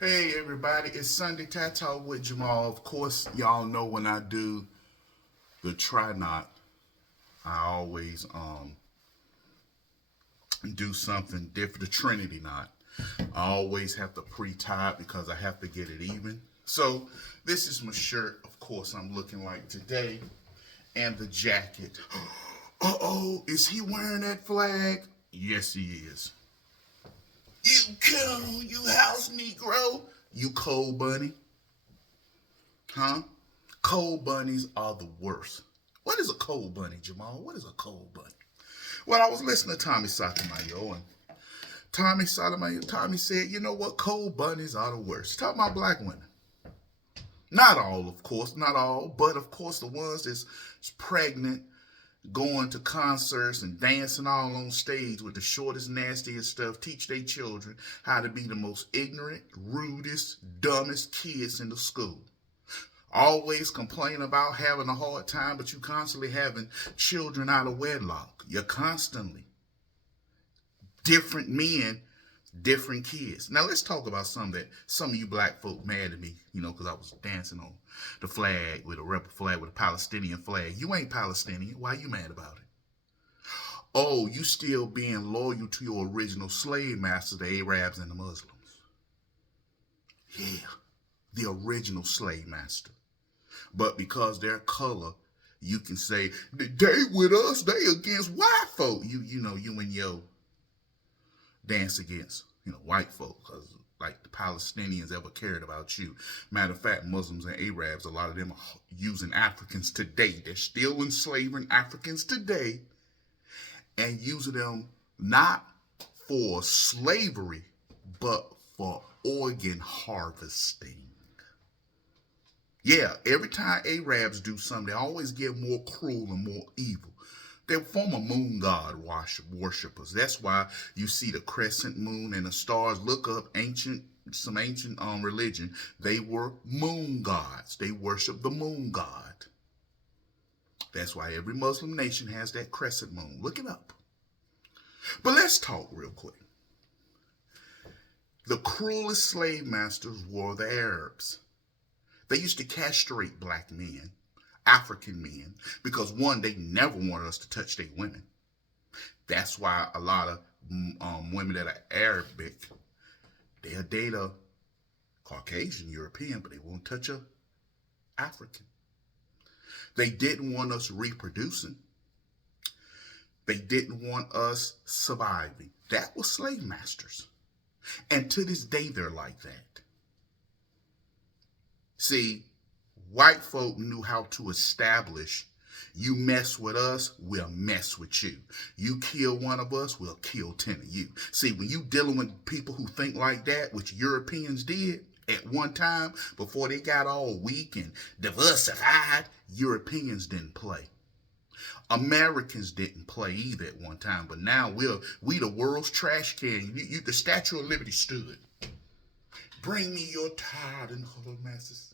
Hey everybody, it's Sunday Tata with Jamal. Of course, y'all know when I do the try not, I always do something different. The Trinity knot. I always have to pre-tie it because I have to get it even. So this is my shirt. Of course, I'm looking like today, and the jacket. Uh-oh, is he wearing that flag? Yes, he is. You cool, you house Negro. You cold bunny. Huh? Cold bunnies are the worst. What is a cold bunny, Jamal? What is a cold bunny? Well, I was listening to Tommy Sotomayor, and Tommy said, you know what? Cold bunnies are the worst. Talking about black women. Not all, of course, not all, but of course the ones that's pregnant, going to concerts and dancing all on stage with the shortest, nastiest stuff, teach their children how to be the most ignorant, rudest, dumbest kids in the school. Always complain about having a hard time, but you constantly having children out of wedlock. You're constantly different men, different kids. Now let's talk about some of you black folk mad at me, because I was dancing on the flag with a rebel flag with a Palestinian flag. You ain't Palestinian. Why you mad about it? Oh, you still being loyal to your original slave masters, the Arabs and the Muslims. Yeah, the original slave master. But because their color, you can say, they with us, they against white folk. You and your dance against, white folk, because like the Palestinians ever cared about you. Matter of fact, Muslims and Arabs, a lot of them are using Africans today. They're still enslaving Africans today and using them not for slavery, but for organ harvesting. Yeah, every time Arabs do something, they always get more cruel and more evil. They're former moon god worshippers. That's why you see the crescent moon and the stars. Look up some ancient religion. They were moon gods. They worship the moon god. That's why every Muslim nation has that crescent moon. Look it up. But let's talk real quick. The cruelest slave masters were the Arabs. They used to castrate black men, African men, because one, they never wanted us to touch their women. That's why a lot of women that are Arabic, they'll date a Caucasian European, but they won't touch a African. They didn't want us reproducing. They didn't want us surviving. That was slave masters. And to this day, they're like that. See, white folk knew how to establish, you mess with us, we'll mess with you. You kill one of us, we'll kill 10 of you. See, when you dealing with people who think like that, which Europeans did at one time before they got all weak and diversified, Europeans didn't play. Americans didn't play either at one time, but now we the world's trash can. The Statue of Liberty stood. Bring me your tired and huddled masses.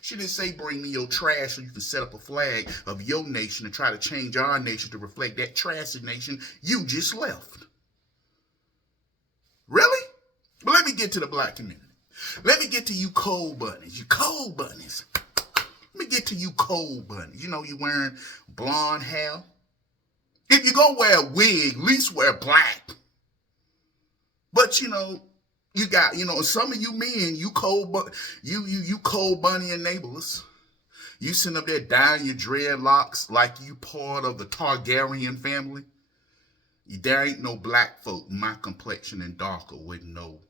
She didn't say bring me your trash so you can set up a flag of your nation and try to change our nation to reflect that trashy nation you just left. Really? But let me get to the black community. Let me get to you cold bunnies. You cold bunnies. Let me get to you cold bunnies. You wearing blonde hair. If you're going to wear a wig, at least wear black. But, you got, some of you men, you cold bunny enablers. You sitting up there dyeing your dreadlocks like you part of the Targaryen family. There ain't no black folk my complexion and darker with no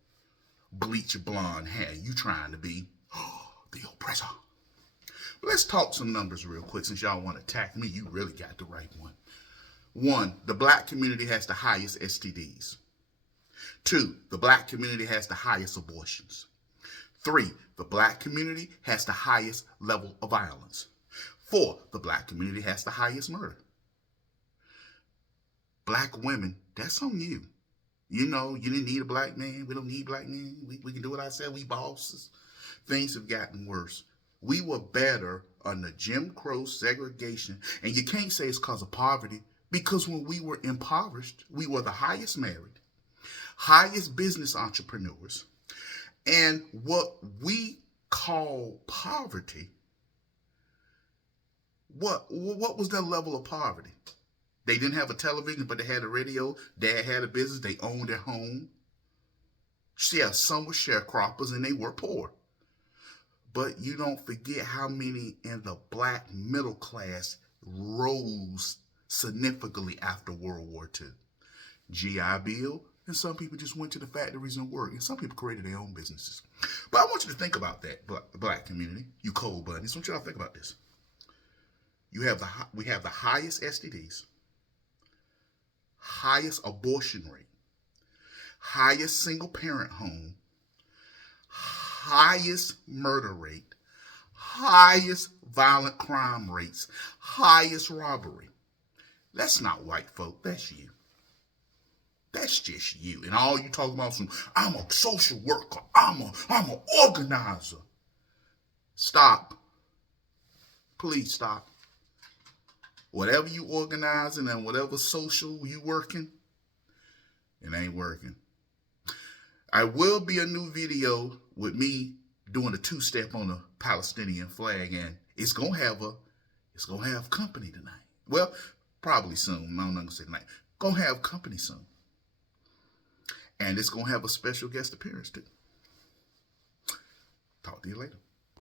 bleach blonde hair. You trying to be the oppressor. But let's talk some numbers real quick. Since y'all want to attack me, you really got the right one. 1, the black community has the highest STDs. 2, the black community has the highest abortions. 3, the black community has the highest level of violence. 4, the black community has the highest murder. Black women, that's on you. You didn't need a black man. We don't need black men. We can do what I said. We bosses. Things have gotten worse. We were better under Jim Crow segregation. And you can't say it's because of poverty, because when we were impoverished, we were the highest married, highest business entrepreneurs, And what we call poverty, what was their level of poverty? They didn't have a television, but they had a radio. Dad had a business. They owned their home. Yeah, some were sharecroppers and they were poor. But you don't forget how many in the black middle class rose significantly after World War II. GI Bill, and some people just went to the factories and worked, and some people created their own businesses. But I want you to think about that, black community, you cold bunnies. I want you to think about this. We have the highest STDs, highest abortion rate, highest single parent home, highest murder rate, highest violent crime rates, highest robbery. That's not white folk, that's you. That's just you. And all you talk about some, I'm a social worker, I'm an organizer. Stop. Please stop. Whatever you organizing and whatever social you working, it ain't working. I will be a new video with me doing a two-step on the Palestinian flag, and it's gonna have company tonight. Well, probably soon. I'm not gonna say tonight. Gonna have company soon. And it's gonna have a special guest appearance too. Talk to you later.